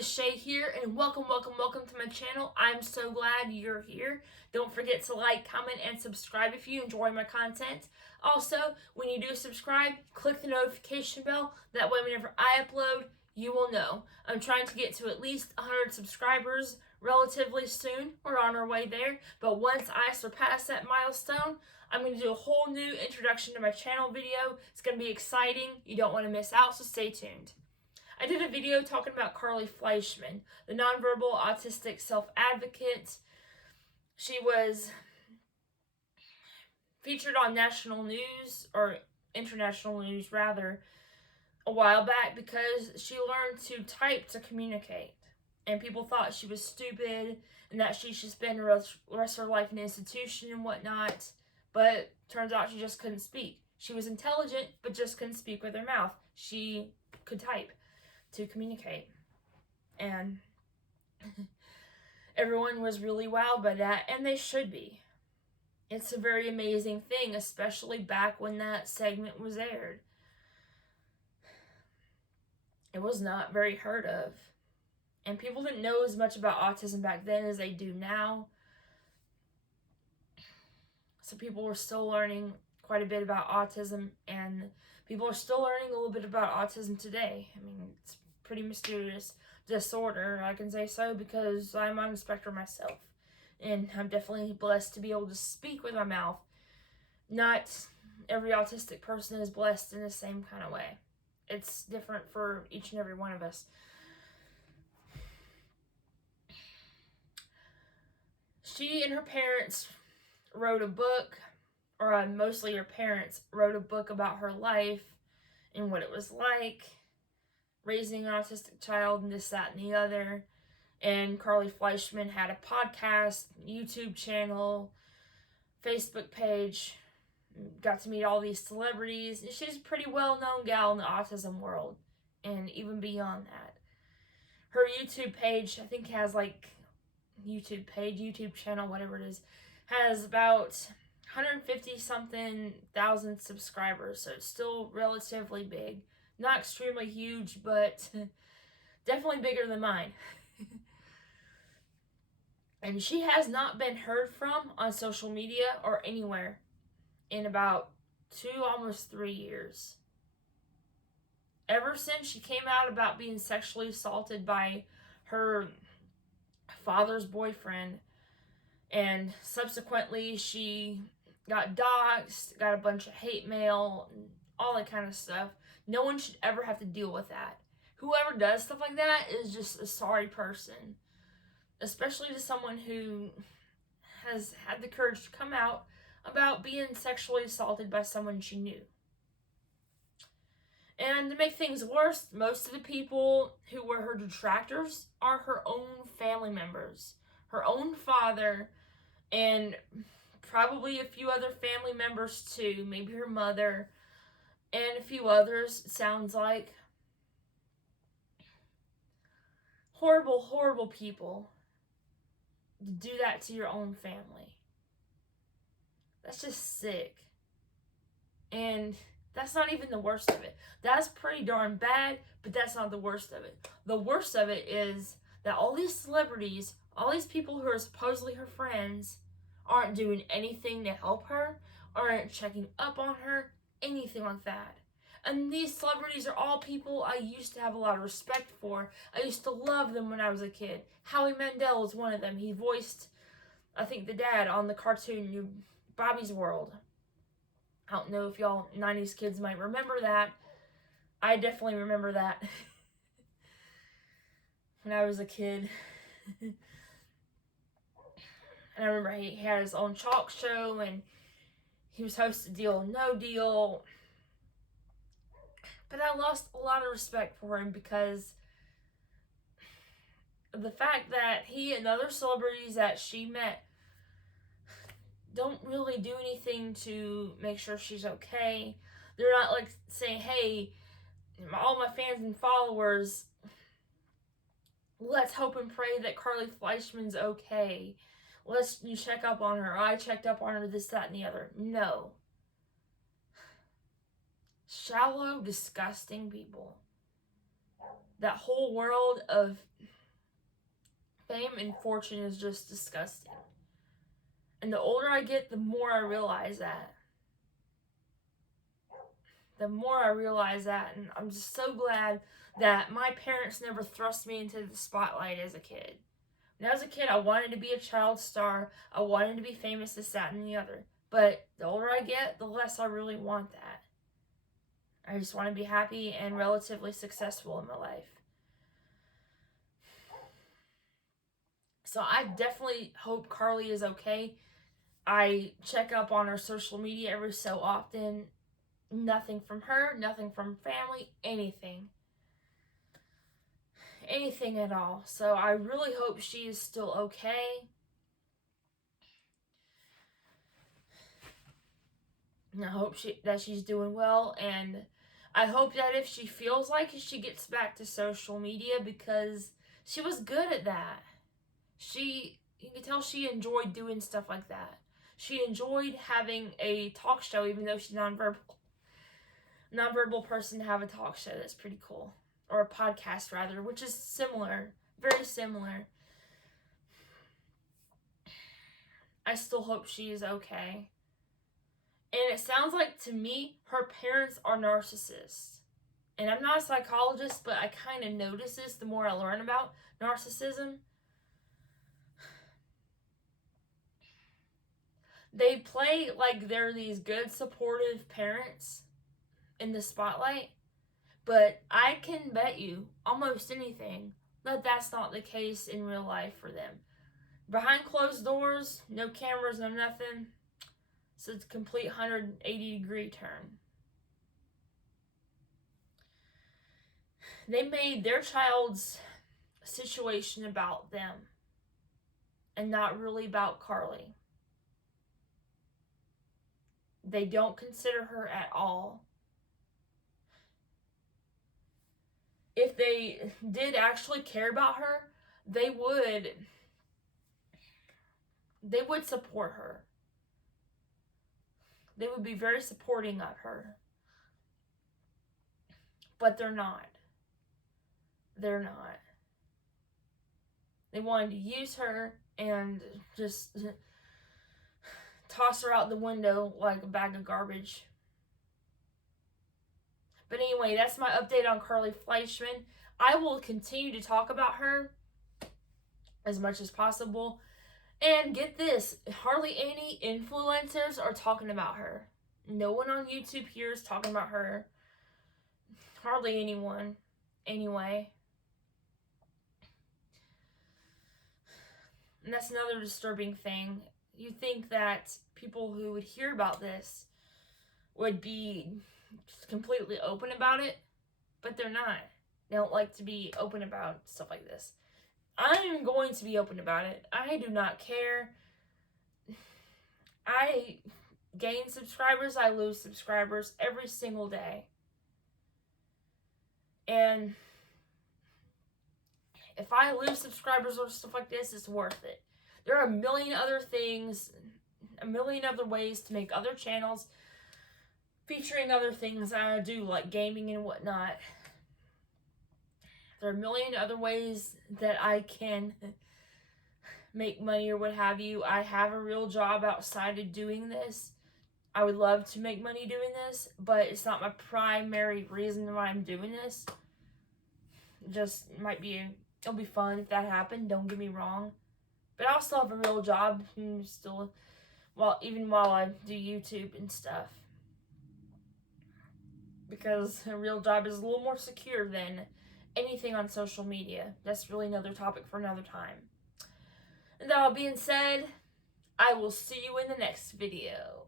Carlys here, and welcome to my channel. I'm so glad you're here. Don't forget to like, comment, and subscribe if you enjoy my content. Also, when you do subscribe, click the notification bell. That way, whenever I upload, you will know. I'm trying to get to at least 100 subscribers relatively soon. We're on our way there. But once I surpass that milestone, I'm going to do a whole new introduction to my channel video. It's going to be exciting. You don't want to miss out, so stay tuned. I did a video talking about Carly Fleischmann, the nonverbal autistic self-advocate. She was featured on national news, or international news rather, a while back because she learned to type to communicate. And people thought she was stupid and that she should spend the rest of her life in an institution and whatnot. But turns out she just couldn't speak. She was intelligent, but just couldn't speak with her mouth. She could type to communicate. And everyone was really wowed by that, and they should be. It's a very amazing thing, especially back when that segment was aired. It was not very heard of. And people didn't know as much about autism back then as they do now. So people were still learning quite a bit about autism, and people are still learning a little bit about autism today. I mean, it's a pretty mysterious disorder, I can say so, because I'm on the spectrum myself. And I'm definitely blessed to be able to speak with my mouth. Not every autistic person is blessed in the same kind of way. It's different for each and every one of us. She and her parents wrote a book, or mostly her parents wrote a book about her life and what it was like raising an autistic child and this, that, and the other. And Carly Fleischmann had a podcast, YouTube channel, Facebook page, got to meet all these celebrities. And she's a pretty well-known gal in the autism world, and even beyond that. Her YouTube page, I think, has like YouTube channel, whatever it is, has about 150-something thousand subscribers, so it's still relatively big. Not extremely huge, but definitely bigger than mine. And she has not been heard from on social media or anywhere in about 2, almost 3 years. Ever since she came out about being sexually assaulted by her father's boyfriend, and subsequently she got doxxed, got a bunch of hate mail, and all that kind of stuff. No one should ever have to deal with that. Whoever does stuff like that is just a sorry person. Especially to someone who has had the courage to come out about being sexually assaulted by someone she knew. And to make things worse, most of the people who were her detractors are her own family members. Her own father, and probably a few other family members too. Maybe her mother, and a few others, it sounds like. Horrible, horrible people do that to your own family. That's just sick. And that's not even the worst of it. That's pretty darn bad, but that's not the worst of it. The worst of it is that all these celebrities, all these people who are supposedly her friends, aren't doing anything to help her, aren't checking up on her, anything like that. And these celebrities are all people I used to have a lot of respect for. I used to love them when I was a kid. Howie Mandel is one of them. He voiced, I think, the dad on the cartoon Bobby's World. I don't know if y'all 90s kids might remember that. I definitely remember that when I was a kid. And I remember he had his own talk show, and he was hosting Deal or No Deal. But I lost a lot of respect for him because of the fact that he and other celebrities that she met don't really do anything to make sure she's okay. They're not like saying, hey, all my fans and followers, let's hope and pray that Carly Fleischmann's okay. Let's check up on her. I checked up on her, this, that, and the other. No. Shallow, disgusting people. That whole world of fame and fortune is just disgusting. And the older I get, the more I realize that. The more I realize that. And I'm just so glad that my parents never thrust me into the spotlight as a kid. When I was a kid, I wanted to be a child star. I wanted to be famous, this, that, and the other. But the older I get, the less I really want that. I just want to be happy and relatively successful in my life. So I definitely hope Carly is okay. I check up on her social media every so often. Nothing from her, nothing from family, anything. Anything at all. So I really hope she is still okay. And I hope that she's doing well, and I hope that if she feels like it, she gets back to social media, because she was good at that. You can tell she enjoyed doing stuff like that. She enjoyed having a talk show, even though she's nonverbal person to have a talk show. That's pretty cool. Or a podcast, rather, which is similar. Very similar. I still hope she is okay. And it sounds like, to me, her parents are narcissists. And I'm not a psychologist, but I kind of notice this the more I learn about narcissism. They play like they're these good, supportive parents in the spotlight, but I can bet you almost anything that that's not the case in real life for them. Behind closed doors, no cameras, no nothing. So it's a complete 180-degree turn. They made their child's situation about them and not really about Carly. They don't consider her at all. If they did actually care about her, they would support her. They would be very supporting of her. But they're not. They're not. They wanted to use her and just toss her out the window like a bag of garbage. But anyway, that's my update on Carly Fleischmann. I will continue to talk about her as much as possible. And get this, hardly any influencers are talking about her. No one on YouTube here is talking about her. Hardly anyone. Anyway. And that's another disturbing thing. You'd think that people who would hear about this would be completely open about it, but they're not. They don't like to be open about stuff like this. I'm going to be open about it. I do not care. I gain subscribers, I lose subscribers every single day. And if I lose subscribers or stuff like this, it's worth it. There are a million other things, a million other ways to make other channels featuring other things that I do, like gaming and whatnot. There are a million other ways that I can make money or what have you. I have a real job outside of doing this. I would love to make money doing this, but it's not my primary reason why I'm doing this. Just it'll be fun if that happened, don't get me wrong. But I'll still have a real job, even while I do YouTube and stuff. Because a real job is a little more secure than anything on social media. That's really another topic for another time. And that all being said, I will see you in the next video.